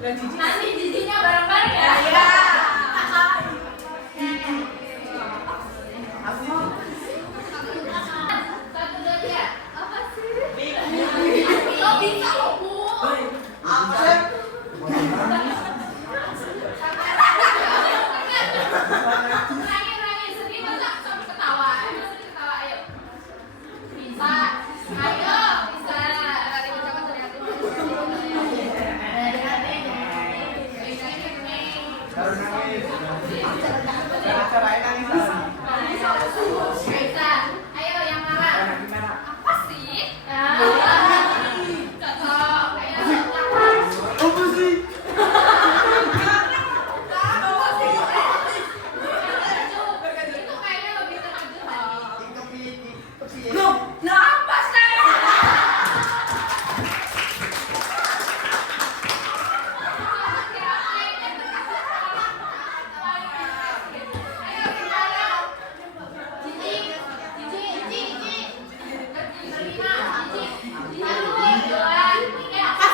Nanti jijinya bareng-bareng ya. Iya. Satu dua tiga. Apa sih? Lo bisa loh Bu. Rangin sedih masa sampai ketawa. Emang sedih ketawa ayo. Bisa. Ayo bisa. Bisa. Ayo yang marah. Apa sih? Cocok. Ayo. Apa sih? Itu kayaknya lebih terkejut tadi. Loh, Apa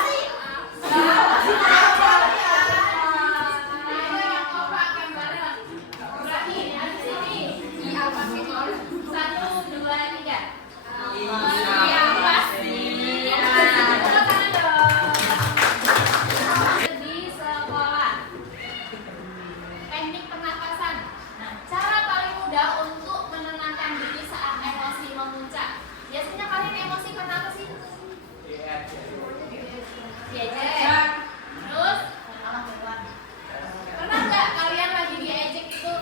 sih? Satu, dua, tiga. Iya pasti. Tepuk tangan dong. Di sekolah. Teknik pernapasan. Nah, cara paling mudah untuk menenangkan diri saat emosi memuncak. Biasanya kalian emosi karena apa sih? Diejek. Terus pernah nggak kalian lagi diejek itu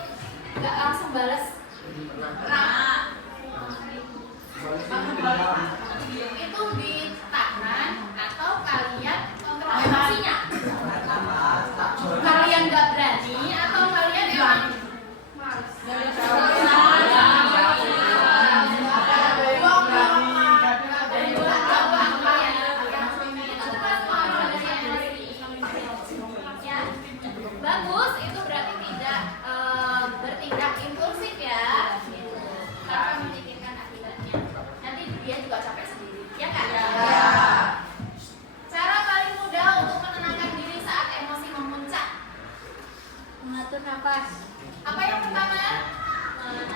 nggak langsung balas? Pernah. Itu ditahan atau kalian kontrol emosinya? Kalian nggak berani atau kalian emang malas? Bagus, itu berarti tidak bertindak impulsif ya, gitu. Tanpa memikirkan akibatnya. Nanti dia juga capek sendiri, ya kan? Cara paling mudah untuk menenangkan diri saat emosi memuncak. Mengatur nafas. Apa yang pertama? Tarik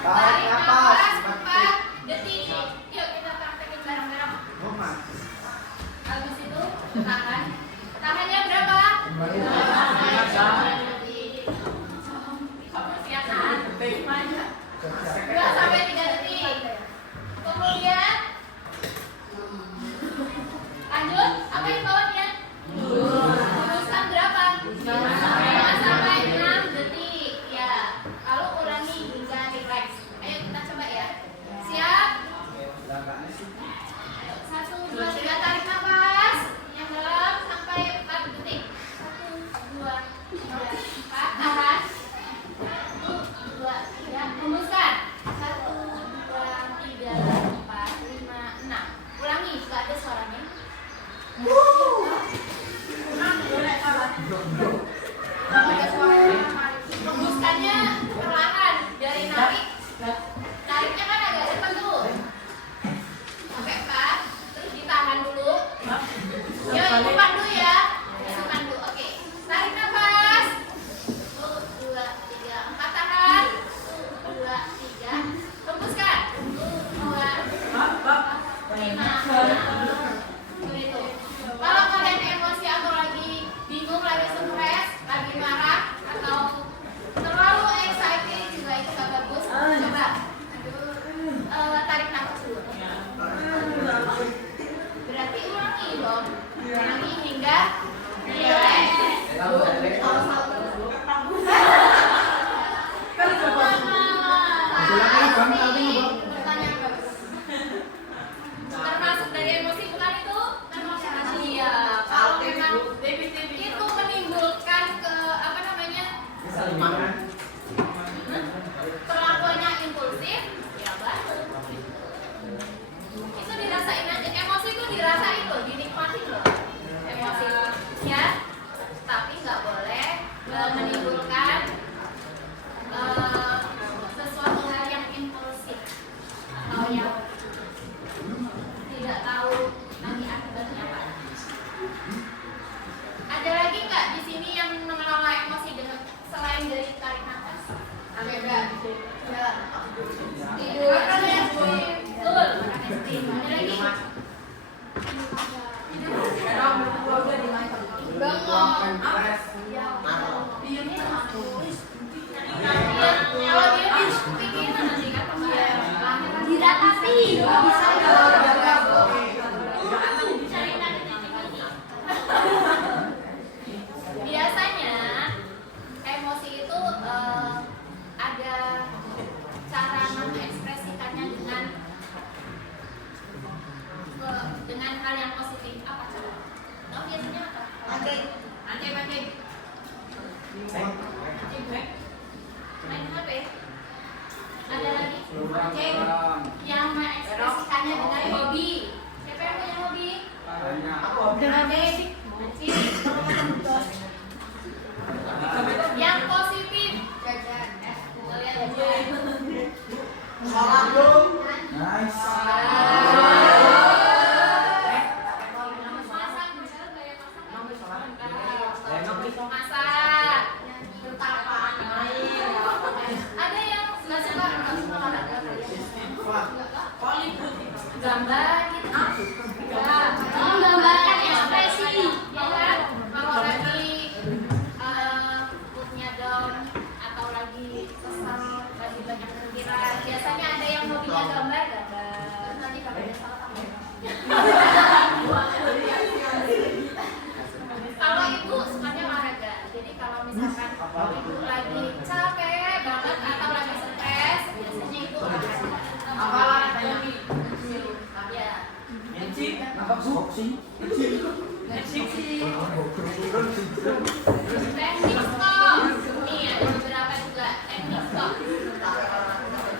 Tarik nafas. nafas 4 detik. Yuk kita praktekin bareng-bareng. Habis itu tahan. Tahannya berapa? 2 detik. Kamu siap tahan? 2 sampai 3 detik. Kemudian lanjut. Apa yang bawahnya? Hembuskan berapa? 5 sampai 6 detik. Ya. Lalu ulangi hingga rileks. Ayo kita coba ya. Siap? 1, 2, 3 tarik nafas yang dalam sampai 4 detik. 1, ini yang mengelola emosi dengan selain dari tarik nafas. Ada tidur, ada yang betul, ada lagi. Bengong, kalau dia pikiran nanti kan diratapi, bisa biasanya emosi itu ada cara mengekspresikannya dengan hal yang positif. Apa cara? Tahu biasanya apa? Mancing. Main HP. Ada lagi? Mancing. Yang mengekspresikannya dengan hobi. Siapa yang punya hobi? Mancing. Yang positif. Lihat aja. Salah dong. Nice. Masak. Ada yang nggak suka olahraga gambar gitu. Gambar ekspresi, ya kan? Kalau lagi moodnya down atau lagi kesal, lagi banyak pikiran, biasanya ada yang hobinya gambar. Nanti kakaknya salah kamu. Kalau ibu sukanya olahraga, jadi kalau misalkan ibu lagi capek banget atau lagi stres, biasanya ibu olahraga. Ya. Teknik kok. Nih ada beberapa juga teknik kok.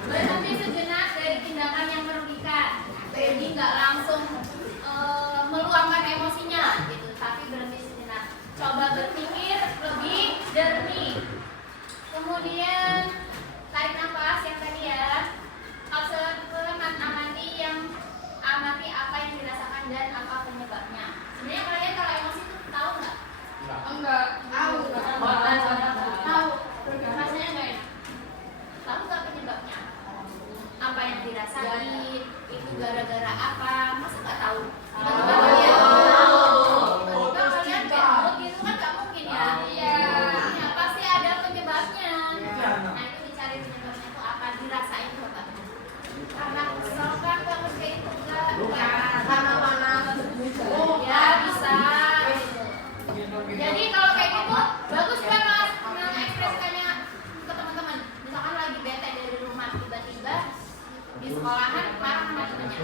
Berhenti sejenak dari tindakan yang merugikan. Jadi nggak langsung meluapkan emosinya, gitu. Tapi berhenti sejenak. Coba berpikir lebih jernih. Kemudian tarik nafas yang tadi ya. Amati apa yang dirasakan dan apa penyebabnya. Sebenarnya kalian kalau emosi itu tahu nggak? Enggak. Tahu. Tahu. Rasanya nggak enak. Tahu nggak penyebabnya? Apa yang dirasain? Itu gara-gara apa? Masa nggak tahu? Tiba-tiba kalian mood gitu kan nggak mungkin ya? Iya. Ya, pasti ada penyebabnya. Nah itu dicari penyebabnya itu apa? Dirasain coba. Karena kesel kan banget kayak itu enggak karena panas ya bisa. Jadi kalau kayak gitu bagus kan mas mengekspresikannya ke teman-teman. Misalkan lagi bete dari rumah, tiba-tiba di sekolahan marah sama temannya.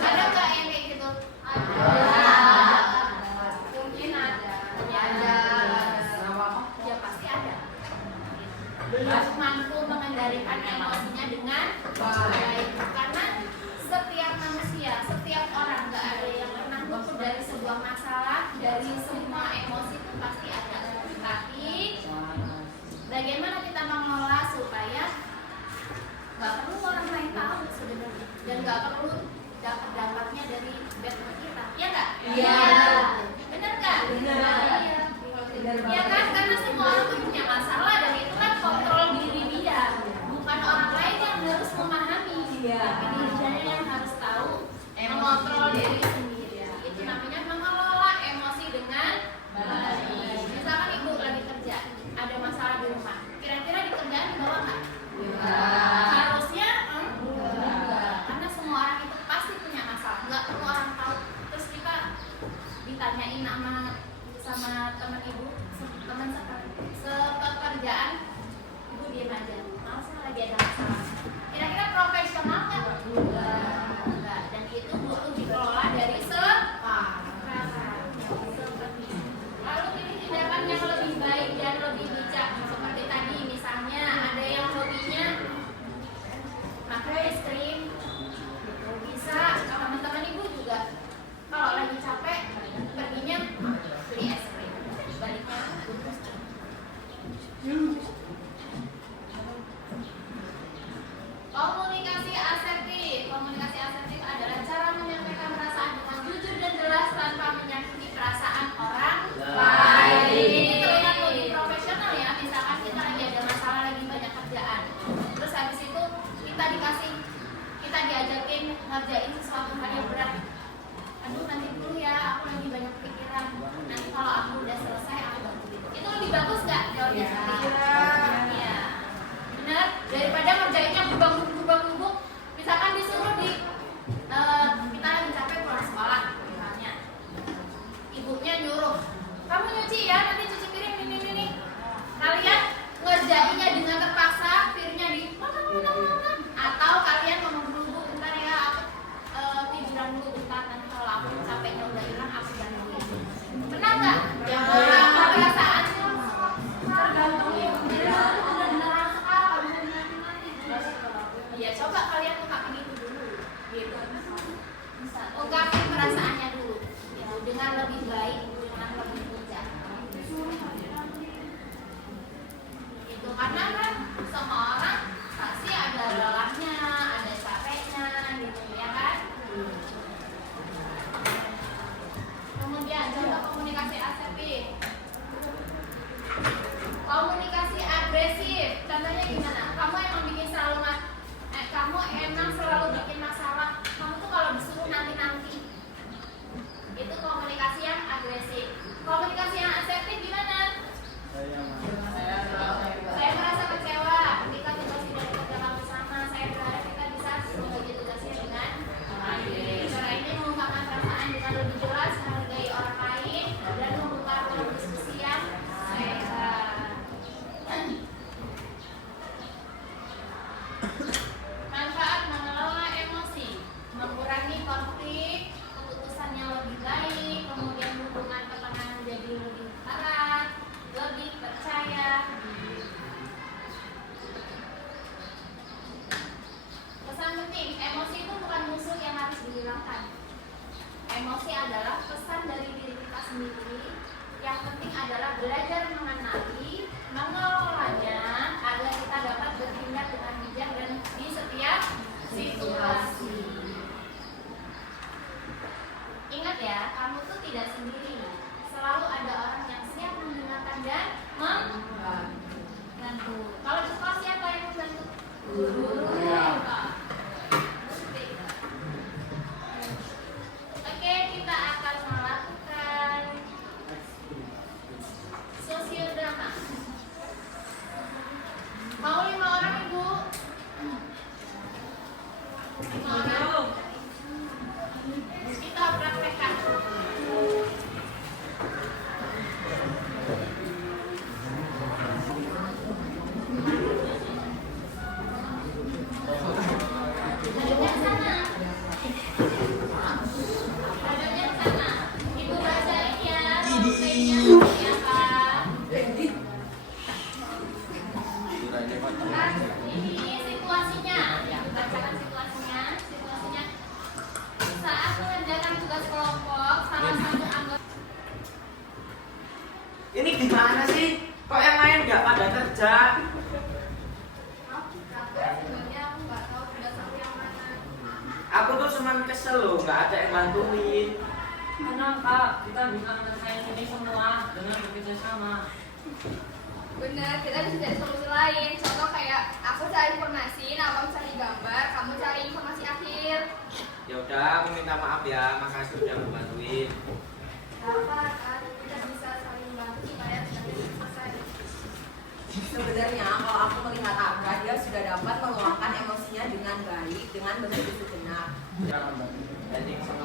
Ada nggak yang kayak gitu? Mungkin ada. Ya pasti ada. Mampu mengendalikan emosinya dengan baik, karena setiap manusia, setiap orang nggak ada yang pernah luput dari sebuah masalah, dari semua emosi itu pasti ada. Tapi bagaimana kita mengelola supaya nggak perlu orang lain tahu sebenarnya dan nggak perlu dapat dampaknya dari background kita, ya nggak? Iya. Benar nggak? Benar. Iya kan, karena semua orang tuh punya masalah dan itu kan kontrol diri dia, bukan orang lain yang harus memahami. Tapi dirinya yang harus tahu mengontrol diri sendiri. Itu namanya mengelola emosi dengan baik. Misalkan ibu lagi kerja, ada masalah di rumah, kira-kira di kerjaan dibawa nggak? Harusnya karena semua orang itu pasti punya masalah, nggak perlu orang tahu. Terus kita ditanyain sama teman ibu, teman sepekerjaan, ibu diam aja, malasnya lagi ada masalah. Kira-kira profesional nggak? Enggak. Dan itu butuh dikelola dari lalu pilih tindakan yang lebih baik dan lebih bijak. Seperti tadi misalnya ada yang hobinya makan es krim, bisa teman-teman ibu juga kalau lagi capek perginya beli es krim, baliknya komunikasi asertif adalah cara menyampaikan Iya. Iya. Benar, daripada ngerjainnya gubang-gubang, misalkan disuruh kita lagi capek pulang sekolah misalnya. Ibunya nyuruh, "Kamu nyuci ya, nanti cuci piring ini." Kalian ngerjainnya dengan terpaksa, piringnya di atau kalian ngomong dulu, "Bu, bentar ya, aku tiduran dulu bentar, nanti kalau aku capeknya udah hilang aku bantuin." Pernah nggak? Jangan perasaan tergantung beneran sekali. Ya coba kalian ungkapin itu dulu, gitu. Ungkapin perasaannya dulu, gitu, dengan lebih baik, dengan lebih bijak. Itu karena kan semua orang pasti ada lelahnya, ada capeknya, gitu ya kan? Kemudian contoh komunikasi asertif. Komunikasi agresif. Contohnya gimana? Kamu emang selalu bikin masalah. Kamu tuh kalau disuruh nanti. Itu komunikasi yang agresif. Komunikasi yang asertif gimana? Saya merasa kecewa ketika tugas tidak dikerjakan bersama. Saya berharap kita bisa membagi tugasnya dengan baik. Cara ini mengungkapkan perasaan dengan lebih jelas, menghargai orang lain, dan membuka ruang diskusi yang sehat. Manfaat mengelola emosi, mengurangi konflik, keputusan yang lebih baik, kemudian hubungan pertemanan menjadi lebih erat, lebih percaya. Pesan penting, emosi itu bukan musuh yang harus dihilangkan. Emosi adalah pesan dari diri kita sendiri. Yang penting adalah belajar mengenali, mengelolanya agar kita dapat bertindak dengan bijak dan di setiap situasi. Ingat ya, kamu tuh tidak sendiri. Selalu ada orang yang siap mendengarkan dan membantu. Kalau di sekolah siapa yang membantu? Guru. Oke, kita akan melakukan sosiodrama. Mau 5 orang, Ibu? 5 orang. Kita praktekkan. Adanya sana. Adanya sana. Ibu bacain ya, kontennya seperti apa. Ini situasinya, ya, bacakan situasinya. Saat mengerjakan tugas kelompok, salah satu anggota. Ini gimana sih? Kok yang lain nggak pada kerja? Sebenarnya aku nggak tahu tugas aku yang mana. Aku tuh cuma kesel loh, nggak ada yang bantuin. Kenapa kita bisa menyelesaikan ini semua dengan bekerja sama? Bener, kita bisa cari solusi lain. Contoh kayak aku cari informasi, abang cari gambar, kamu cari informasi akhir. Ya udah, aku minta maaf ya, makasih udah membantuin. Apa kan? Kita bisa saling bantu supaya nanti selesai. Sebenarnya kalau aku melihat Abra, dia sudah dapat meluangkan emosinya dengan baik dengan bersedih sejenak. Jadi sama